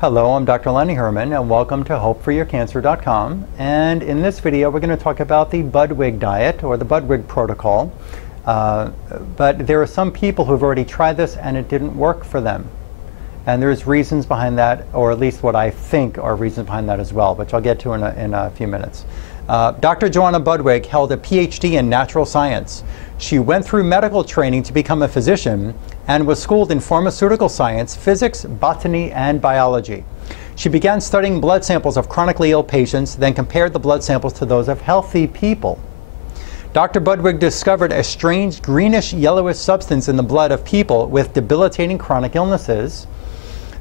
Hello, I'm Dr. Lenny Herman and welcome to HopeForYourCancer.com. And in this video we're going to talk about the Budwig diet or the Budwig protocol. But there are some people who've already tried this and it didn't work for them. And there's reasons behind that, or at least what I think are reasons behind that as well, which I'll get to in a few minutes. Dr. Joanna Budwig held a PhD in natural science. She went through medical training to become a physician and was schooled in pharmaceutical science, physics, botany, and biology. She began studying blood samples of chronically ill patients, then compared the blood samples to those of healthy people. Dr. Budwig discovered a strange greenish-yellowish substance in the blood of people with debilitating chronic illnesses.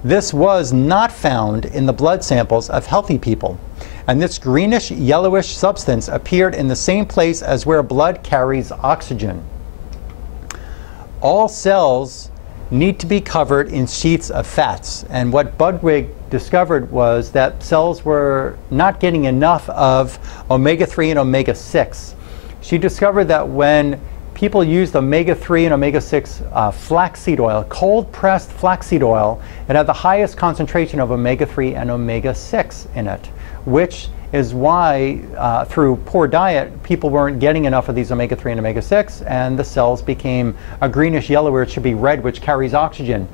This was not found in the blood samples of healthy people. And this greenish-yellowish substance appeared in the same place as where blood carries oxygen. All cells need to be covered in sheets of fats. And what Budwig discovered was that cells were not getting enough of omega-3 and omega-6. She discovered that when people used omega-3 and omega-6 flaxseed oil, cold-pressed flaxseed oil, it had the highest concentration of omega-3 and omega-6 in it, which is why through poor diet people weren't getting enough of these omega-3 and omega-6, and the cells became a greenish yellow where it should be red, which carries oxygen.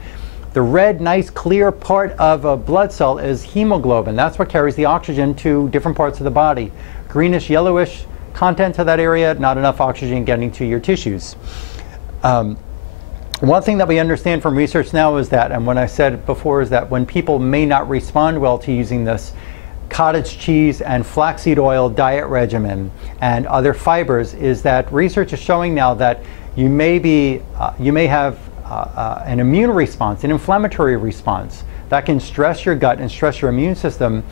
The red, nice, clear part of a blood cell is hemoglobin. That's what carries the oxygen to different parts of the body. Greenish yellowish content to that area, not enough oxygen getting to your tissues. One thing that we understand from research now is that, and what I said before, is that when people may not respond well to using this cottage cheese and flaxseed oil diet regimen and other fibers, is that research is showing now that you may have an immune response, an inflammatory response that can stress your gut and stress your immune system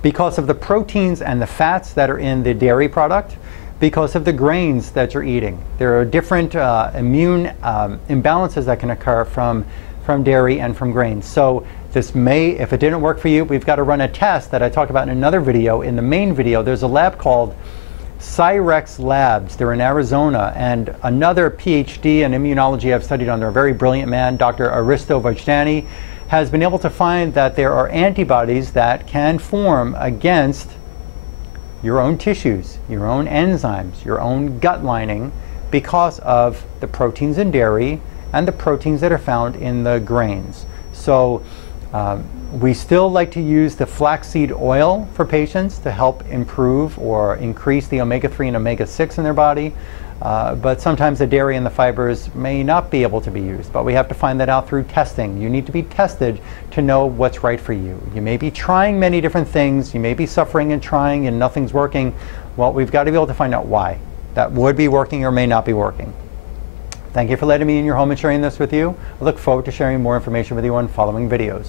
because of the proteins and the fats that are in the dairy product, because of the grains that you're eating. There are different immune imbalances that can occur from dairy and from grains. So this may, if it didn't work for you, we've got to run a test that I talk about in another video. In the main video, there's a lab called Cyrex Labs. They're in Arizona, and another PhD in immunology I've studied under, a very brilliant man, Dr. Aristo Vajtani, has been able to find that there are antibodies that can form against your own tissues, your own enzymes, your own gut lining, because of the proteins in dairy and the proteins that are found in the grains. So we still like to use the flaxseed oil for patients to help improve or increase the omega-3 and omega-6 in their body. But sometimes the dairy and the fibers may not be able to be used, but we have to find that out through testing. You need to be tested to know what's right for you. You may be trying many different things, you may be suffering and trying and nothing's working. Well, we've got to be able to find out why that would be working or may not be working. Thank you for letting me in your home and sharing this with you. I look forward to sharing more information with you on following videos.